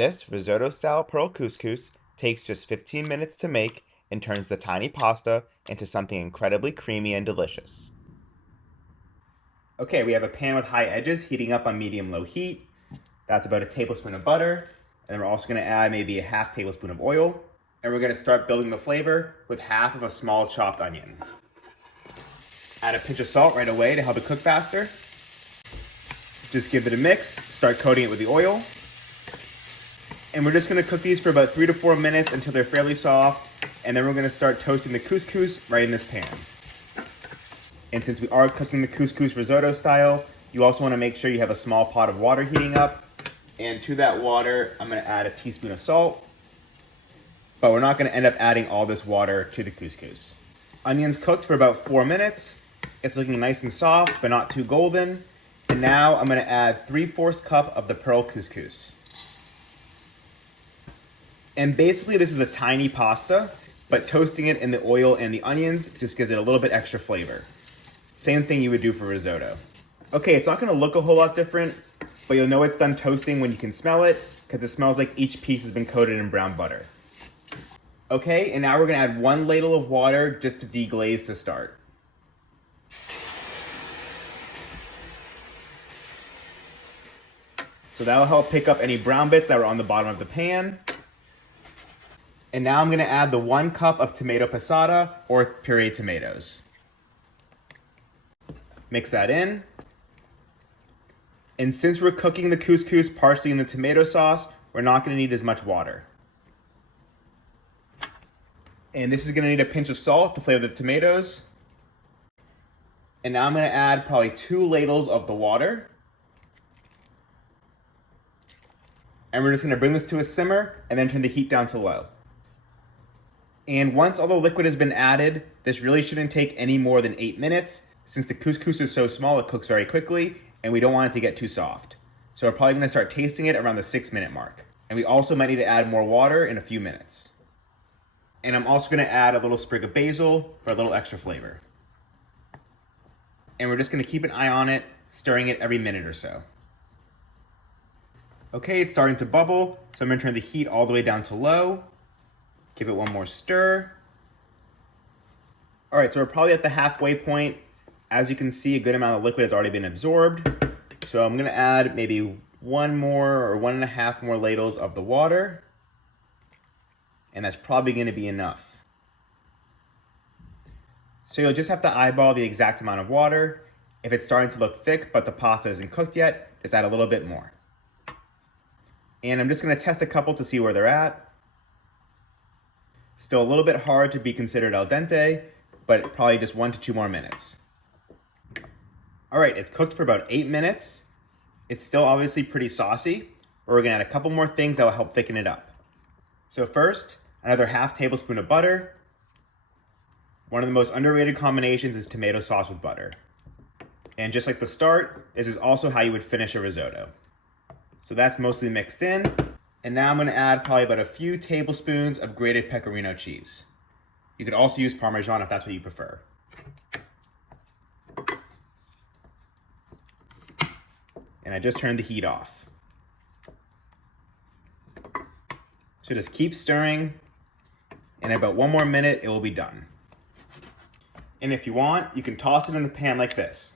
This risotto-style pearl couscous takes just 15 minutes to make and turns the tiny pasta into something incredibly creamy and delicious. Okay, we have a pan with high edges heating up on medium-low heat. That's about a tablespoon of butter. And then we're also gonna add maybe a half tablespoon of oil. And we're gonna start building the flavor with half of a small chopped onion. Add a pinch of salt right away to help it cook faster. Just give it a mix, start coating it with the oil. And we're just gonna cook these for about 3 to 4 minutes until they're fairly soft. And then we're gonna start toasting the couscous right in this pan. And since we are cooking the couscous risotto style, you also wanna make sure you have a small pot of water heating up. And to that water, I'm gonna add a teaspoon of salt. But we're not gonna end up adding all this water to the couscous. Onions cooked for about 4 minutes. It's looking nice and soft, but not too golden. And now I'm gonna add 3/4 cup of the pearl couscous. And basically this is a tiny pasta, but toasting it in the oil and the onions just gives it a little bit extra flavor. Same thing you would do for risotto. Okay, it's not gonna look a whole lot different, but you'll know it's done toasting when you can smell it, because it smells like each piece has been coated in brown butter. Okay, and now we're gonna add 1 ladle of water just to deglaze to start. So that'll help pick up any brown bits that were on the bottom of the pan. And now I'm gonna add the 1 cup of tomato passata or pureed tomatoes. Mix that in. And since we're cooking the couscous partially in the tomato sauce, we're not gonna need as much water. And this is gonna need a pinch of salt to flavor the tomatoes. And now I'm gonna add probably 2 ladles of the water. And we're just gonna bring this to a simmer and then turn the heat down to low. And once all the liquid has been added, this really shouldn't take any more than 8 minutes. Since the couscous is so small, it cooks very quickly, and we don't want it to get too soft. So we're probably gonna start tasting it around the 6-minute mark. And we also might need to add more water in a few minutes. And I'm also gonna add a little sprig of basil for a little extra flavor. And we're just gonna keep an eye on it, stirring it every minute or so. Okay, it's starting to bubble, so I'm gonna turn the heat all the way down to low. Give it one more stir. All right, so we're probably at the halfway point. As you can see, a good amount of liquid has already been absorbed. So I'm gonna add maybe 1 more or 1.5 more ladles of the water. And that's probably gonna be enough. So you'll just have to eyeball the exact amount of water. If it's starting to look thick, but the pasta isn't cooked yet, just add a little bit more. And I'm just gonna test a couple to see where they're at. Still a little bit hard to be considered al dente, but probably just 1 to 2 more minutes. All right, it's cooked for about 8 minutes. It's still obviously pretty saucy, but we're gonna add a couple more things that will help thicken it up. So first, another half tablespoon of butter. One of the most underrated combinations is tomato sauce with butter. And just like the start, this is also how you would finish a risotto. So that's mostly mixed in. And now I'm gonna add probably about a few tablespoons of grated Pecorino cheese. You could also use Parmesan if that's what you prefer. And I just turned the heat off. So just keep stirring. In about 1 more minute, it will be done. And if you want, you can toss it in the pan like this.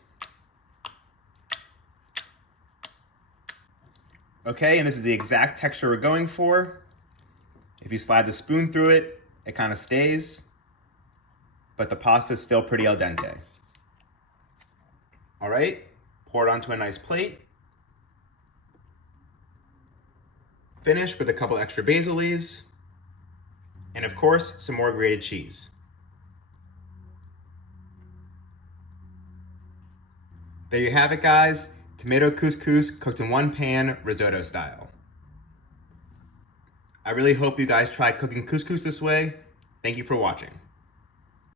Okay, and this is the exact texture we're going for. If you slide the spoon through it, it kind of stays, but the pasta is still pretty al dente. All right, pour it onto a nice plate. Finish with a couple extra basil leaves. And of course, some more grated cheese. There you have it, guys. Tomato couscous cooked in 1 pan, risotto style. I really hope you guys try cooking couscous this way. Thank you for watching.